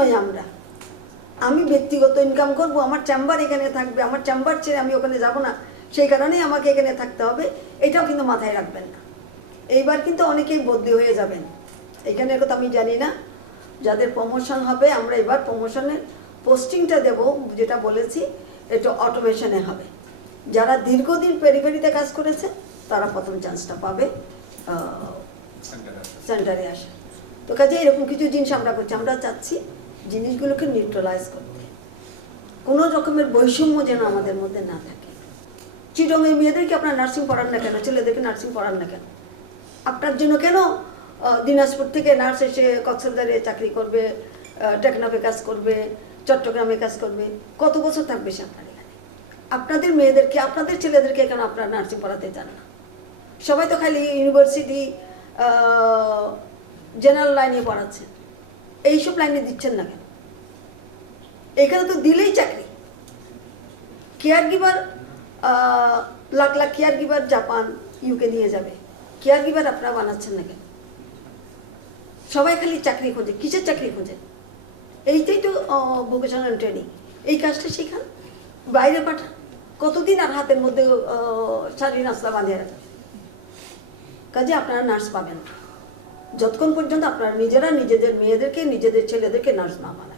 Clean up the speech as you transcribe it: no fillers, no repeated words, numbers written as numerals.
নই আমরা। আমি ব্যক্তিগত ইনকাম করব, আমার চেম্বার এখানে থাকবে, আমার চেম্বার ছেড়ে আমি ওখানে যাব না, সেই কারণেই আমাকে এখানে থাকতে হবে, এটাও কিন্তু মাথায় রাখবেন না। এইবার কিন্তু অনেকেই বদলি হয়ে যাবেন, এখানের কথা আমি জানি না। যাদের প্রমোশন হবে, আমরা এবার প্রমোশনের পোস্টিংটা দেব, যেটা বলেছি এটা অটোমেশনে হবে। যারা দীর্ঘদিন পেরিফেরিতে কাজ করেছে তারা প্রথম চান্সটা পাবে সেন্টারে আসে। তো কাজে এরকম কিছু জিনিস আমরা করছি। আমরা চাচ্ছি জিনিসগুলোকে নিউট্রালাইজ করতে, কোনো রকমের বৈষম্য যেন আমাদের মধ্যে না থাকে। চিটংয়ের মেয়েদেরকে আপনার নার্সিং পড়ান না কেন, ছেলেদেরকে নার্সিং পড়ান না কেন? আপনার জন্য কেন দিনাজপুর থেকে নার্স এসে কক্সবাজারে চাকরি করবে, টেকনাফে কাজ করবে, চট্টগ্রামে কাজ করবে, কত বছর থাকবে সে আপনার এখানে? আপনাদের মেয়েদেরকে, আপনাদের ছেলেদেরকে কেন আপনারা নার্সিং পড়াতে চান না? সবাই তো খালি ইউনিভার্সিটি জেনারেল লাইনে পড়াচ্ছেন, এইসব লাইনে দিচ্ছেন না কেন? এখানে তো দিলেই চাকরি। Care giver, lakh lakh care giver Japan UK নিয়ে যাবে, কেয়ার গিভার আপনারা বানাচ্ছেন না কেন? সবাই খালি চাকরি খোঁজে, কিসের চাকরি খোঁজে? এইটাই তো ভোকেশনাল ট্রেনিং। এই কাজটা শেখান, বাইরে পাঠান। কতদিন আর হাতের মধ্যে শাড়ি নাস্তা বাঁধিয়ে রাখেন? কাজে আপনারা নার্স পাবেন না যতক্ষণ পর্যন্ত আপনারা নিজেরা নিজেদের মেয়েদেরকে, নিজেদের ছেলেদেরকে নার্স না পান।